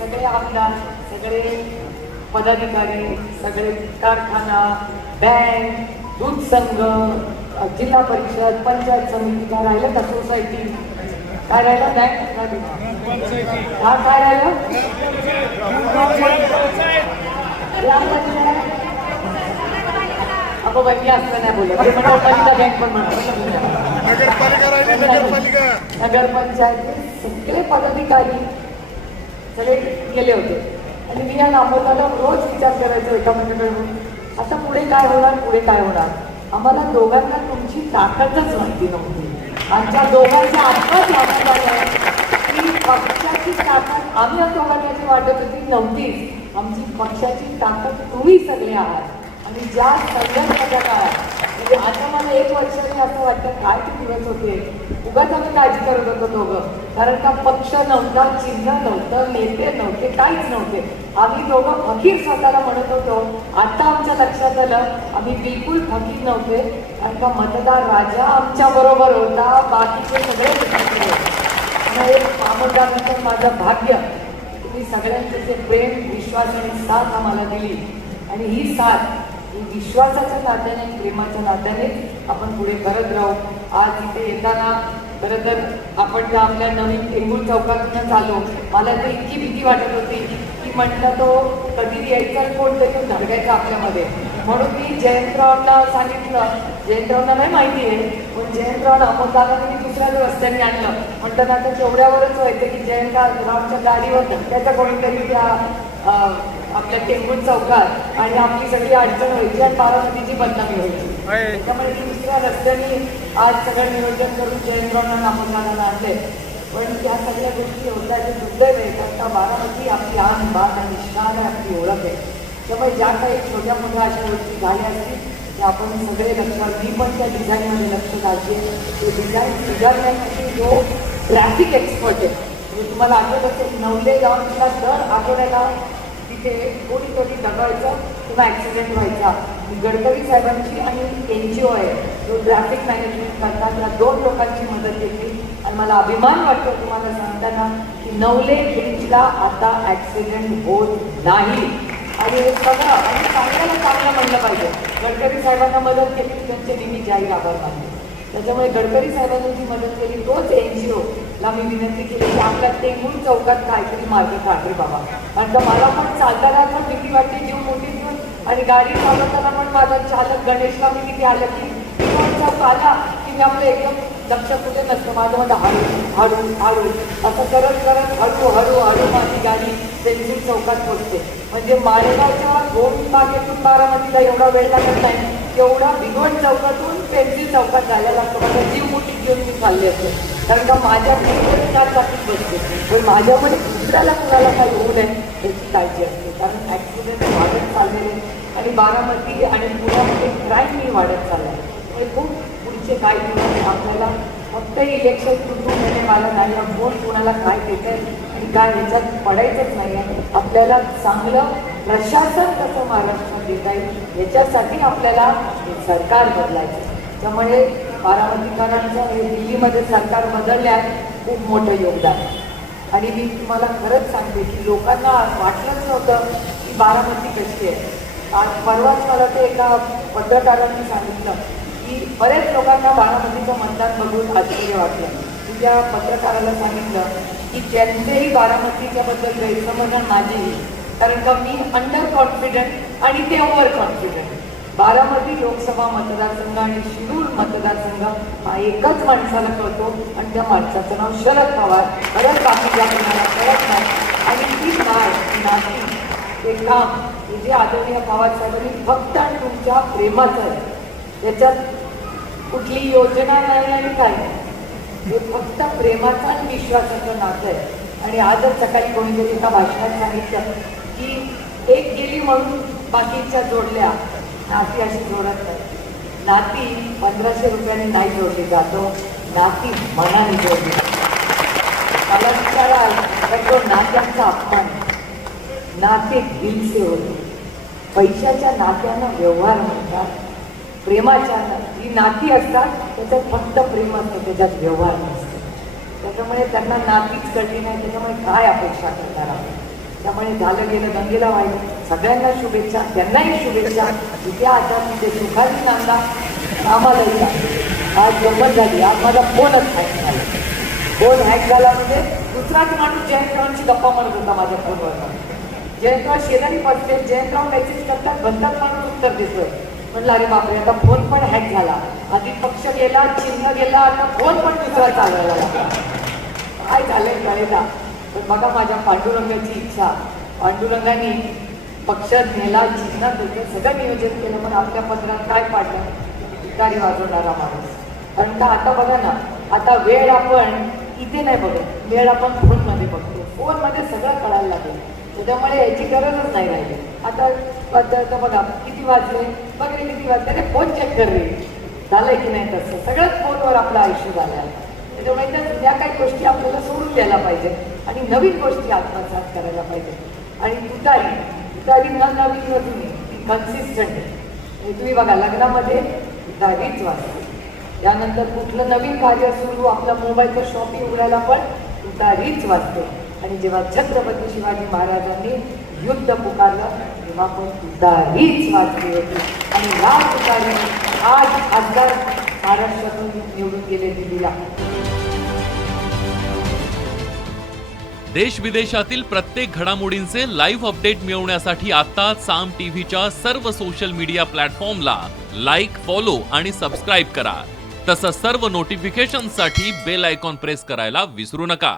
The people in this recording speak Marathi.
सगळे आमदार, सगळे पदाधिकारी, सगळे कारखाना, बँक, दूध संघ, जिल्हा परिषद, पंचायत समिती, काय राहिलं का, सोसायटी काय राहिलं, बँक हा काय राहिलं, ग्रामपंचायत आपण बंदी असलं नाही बोलत, नगरपालिका बँक पण नगरपंचायत सगळे पदाधिकारी सगळे गेले होते. आणि मी या नामोदाला रोज विचार करायचो एकामेकांकडे, आता पुढे काय होणार, पुढे काय होणार. आम्हाला दोघांना तुमची ताकदच माहिती नव्हती. आमच्या दोघांच्या आत्ताच लक्षात आलं की पक्षाची ताकद आम्ही दोघांची वाटत होती नव्हतीच. आमची पक्षाची ताकद तुम्ही सगळे आहात. आणि ज्या संघर्षाच्या काळात म्हणजे आता मला 1 वर्षाने असं वाटतं काय ते दिवस होते, उगाच आम्ही काळजी करत होतो दोघं. कारण का पक्ष नव्हता, चिन्ह नव्हतं, नेते नव्हते, काहीच नव्हते. आम्ही दोघं फकीर स्वतःला म्हणत होतो. आता आमच्या लक्षात आलं आम्ही बिलकुल फकीर नव्हते. कारण का मतदार राजा आमच्या बरोबर होता, बाकीचे सगळे कामगारांचं माझं भाग्य. तुम्ही सगळ्यांचे जे प्रेम, विश्वास आणि साथ आम्हाला दिली. आणि ही साथ ही विश्वासाच्या नात्याने, प्रेमाच्या नात्यानेच आपण पुढे करत राहू. आज इथे येताना खरं तर आपण आपल्या नवीन टेंगूर चौकातूनच आलो. मला तर इतकी भीती वाटत होती की म्हटलं तो कधी यायचा कोणतरी धडकायचा आपल्यामध्ये. म्हणून मी जयंतरावांना सांगितलं, जयंतरावांना नाही माहिती आहे पण जयंतराव अमोलदारांनी मी दुसऱ्याच रस्त्याने आणलं. म्हणताना आता तेवढ्यावरच व्हायचं की जयंतरावच्या गाडीवर धक्क्याचा कोणीतरी त्या आपल्या टेंगूर चौकात आणि आपली सगळी अडचण व्हायची आणि बारामतीची बदनामी व्हायची. त्याच्यामुळे मी दुसऱ्या रस्त्याने आज सगळं नियोजन करून जयंतरावांना अमोलदारांना आणले. पण त्या सगळ्या गोष्टी होत्या जे दुर्दैव आहे. कारण का बारामती आपली आन बात आणि शान आहे, आपली ओळख आहे. त्यामुळे ज्या काही छोट्या मोठ्या अशा गोष्टी झाल्या असतील त्या आपण सगळे लक्षात, मी पण त्या डिझाईनमध्ये लक्ष घालते. ते डिझाईन सुधारण्यासाठी जो ट्रॅफिक एक्सपर्ट आहे म्हणजे तुम्हाला आठवत असेल नवले गावातला दर आठवड्याला तिथे कोणीतरी दगायचं किंवा ॲक्सिडेंट व्हायचा. गडकरी साहेबांची आणि NGO आहे जो ट्रॅफिक मॅनेजमेंट करतात, त्या 2 लोकांची मदत केली. आणि मला अभिमान वाटतो तुम्हाला सांगताना की नवले ब्रिजला आता ॲक्सिडेंट होत नाही. आणि हे सगळं आणि चांगल्याला चांगलं म्हणलं पाहिजे. गडकरी साहेबांना मदत केली, त्यांचे मी जाहीर आभार मानले. त्याच्यामुळे गडकरी साहेबांनी जी मदत केली तोच NGOला मी विनंती केली की आपल्या टेंगूर चौकात काहीतरी मार्ग काढ रे बाबा. कारण का मला पण चालताना पण भीती वाटते, जीव मोठी घेऊन आणि गाडी चालवताना पण माझा चालक गणेशला मी किती आलं की चौक आला की मी आपलं एकदम लक्ष कुठे नसतं. माझं म्हणतं हळू हळू हळू असं करत करत हळू माझी गाडी टेंगूर चौकात पोचते. म्हणजे मालेगावच्या गोविंद बागेतून बारामतीला एवढा वेळ लागत नाही, तेवढा भिगवण चौकातून पेन्सिल चौकात जायला लागतो. माझा जीव मोठी घेऊन मी चालले असते. कारण का माझ्या मुलीकडे 4 चाकीत बसते पण माझ्यामध्ये दुसऱ्याला कुणाला काही होऊ नये याची काळजी असते. कारण ॲक्सिडेंट वाढत चाललेले आणि बारामती आणि पुण्यामध्ये क्राईमही वाढत चालला आहे. खूप पुढचे काही दिवस आपल्याला फक्त इलेक्शन तुटून येणे मला नाही, कोण कोणाला काय देत आहे आणि काय ह्याच्यात पडायचंच नाही आहे. आपल्याला चांगलं प्रशासन कसं महाराष्ट्रात देता येईल याच्यासाठी आपल्याला सरकार बदलायचं. त्यामुळे बारामतीकरांचं हे दिल्लीमध्ये सरकार बदलण्यात खूप मोठं योगदान. आणि मी तुम्हाला खरंच सांगते की लोकांना वाटलंच नव्हतं की बारामती कशी आहे. आज परवाच मला ते एका पत्रकारांनी सांगितलं की बरेच लोकांना बारामतीचं मतदान बघून आश्चर्य वाटलं. मी त्या पत्रकाराला सांगितलं की ज्यांचेही बारामतीच्याबद्दल गैरसमज माझेही, कारण का मी अंडर कॉन्फिडंट आणि ते ओव्हर कॉन्फिडंट. बारामती लोकसभा मतदारसंघ आणि शिरूर मतदारसंघ हा एकच माणसाला कळतो आणि त्या माणसाचं नाव शरद पवार. खरंच बाकीच्या कोणाला कळत नाही. आणि ती काय नाती ते काम हे जे आदरणीय पवार साहेबांनी फक्त आणि तुमच्या प्रेमाचं आहे. याच्यात कुठली योजना नाही आणि काय नाही, हे फक्त प्रेमाचं आणि विश्वासाचं नातं आहे. आणि आजच सकाळी कोणीतरी एका भाषणात सांगितलं की एक गेली म्हणून बाकीच्या जोडल्या, नाती अशी जोडत नाही. नाती 1500 रुपयाने नाही जोडली जातो, नाती मनाने जोडली. मला विचाराल तर तो नात्यांचा अपमान. नाते दिल से होते. पैशाच्या नात्यांना व्यवहार म्हणतात, प्रेमाच्या जी नाती असतात त्याच्यात फक्त प्रेम असतं, त्याच्यात व्यवहार नसतो. त्याच्यामुळे त्यांना नातीच कळली नाही. त्याच्यामुळे काय अपेक्षा करणार आहोत. त्यामुळे झालं गेलं दंगेला व्हायला सगळ्यांना शुभेच्छा, त्यांनाही शुभेच्छा. तिथे आता तिथे सुखाची नांदा आम्हाला आज गंमत झाली. आज माझा फोनच हॅक झाला. फोन हॅक झाला म्हणजे दुसराच माणूस जयंतरावांची गप्पा म्हणत होता माझ्या फोनवर. जयंतराव शेजारी बसले, जयंतराव मेसेज करतात, भलताच माणूस उत्तर देतोय. म्हणलं अरे बापरे, आता फोन पण हॅक झाला, आधी पक्ष गेला, चिन्ह गेला, आता फोन पण दुसरा चालवायला लागला. काय झालंय कळेना. पण बघा माझ्या पांडुरंगाची इच्छा, पांडुरंगाने पक्ष नेला, चिन्ह होतं, सगळं नियोजन केलं. पण आपल्या पत्रात काय पाडलं, भिकारी वाजवणारा माणूस. कारण का आता बघा ना, आता वेळ आपण इथे नाही बघत, वेळ आपण फोनमध्ये बघतो. फोनमध्ये सगळं कळायला लागेल, त्याच्यामुळे याची गरजच नाही राहिली. आता बघा किती वाजले वगैरे, किती वाजले, अरे फोन चेक कर रे, झालंय की नाही तसं. सगळंच फोनवर आपलं आयुष्य झालं आहे. त्याच्यामुळे त्या जुन्या काही गोष्टी आपल्याला सोडून द्यायला पाहिजे आणि नवीन गोष्टी आत्मसात करायला पाहिजे. आणि तुतारी न नवीन नवीन ती कन्सिस्टंट आहे. तुम्ही बघा लग्नामध्ये तुतारीच वाजते, त्यानंतर कुठलं नवीन कार्य सुरू, आपलं मोबाईलचं शॉपिंग उघडायला पण तुतारीच वाजते. आणि जेव्हा छत्रपती शिवाजी महाराजांनी युद्ध पुकारलं तेव्हा पण तुतारीच वाजली होती. आणि या तुतारी आज खासदार महाराष्ट्रातून निवडून गेले दिल्लीला. देश विदेशातील प्रत्येक घडामोडींचे लाईव्ह अपडेट मिळवण्यासाठी आता साम टीव्हीच्या सर्व सोशल मीडिया प्लॅटफॉर्मला लाईक, फॉलो आणि सबस्क्राईब करा. तसंच सर्व नोटिफिकेशनसाठी बेल आयकॉन प्रेस करायला विसरू नका.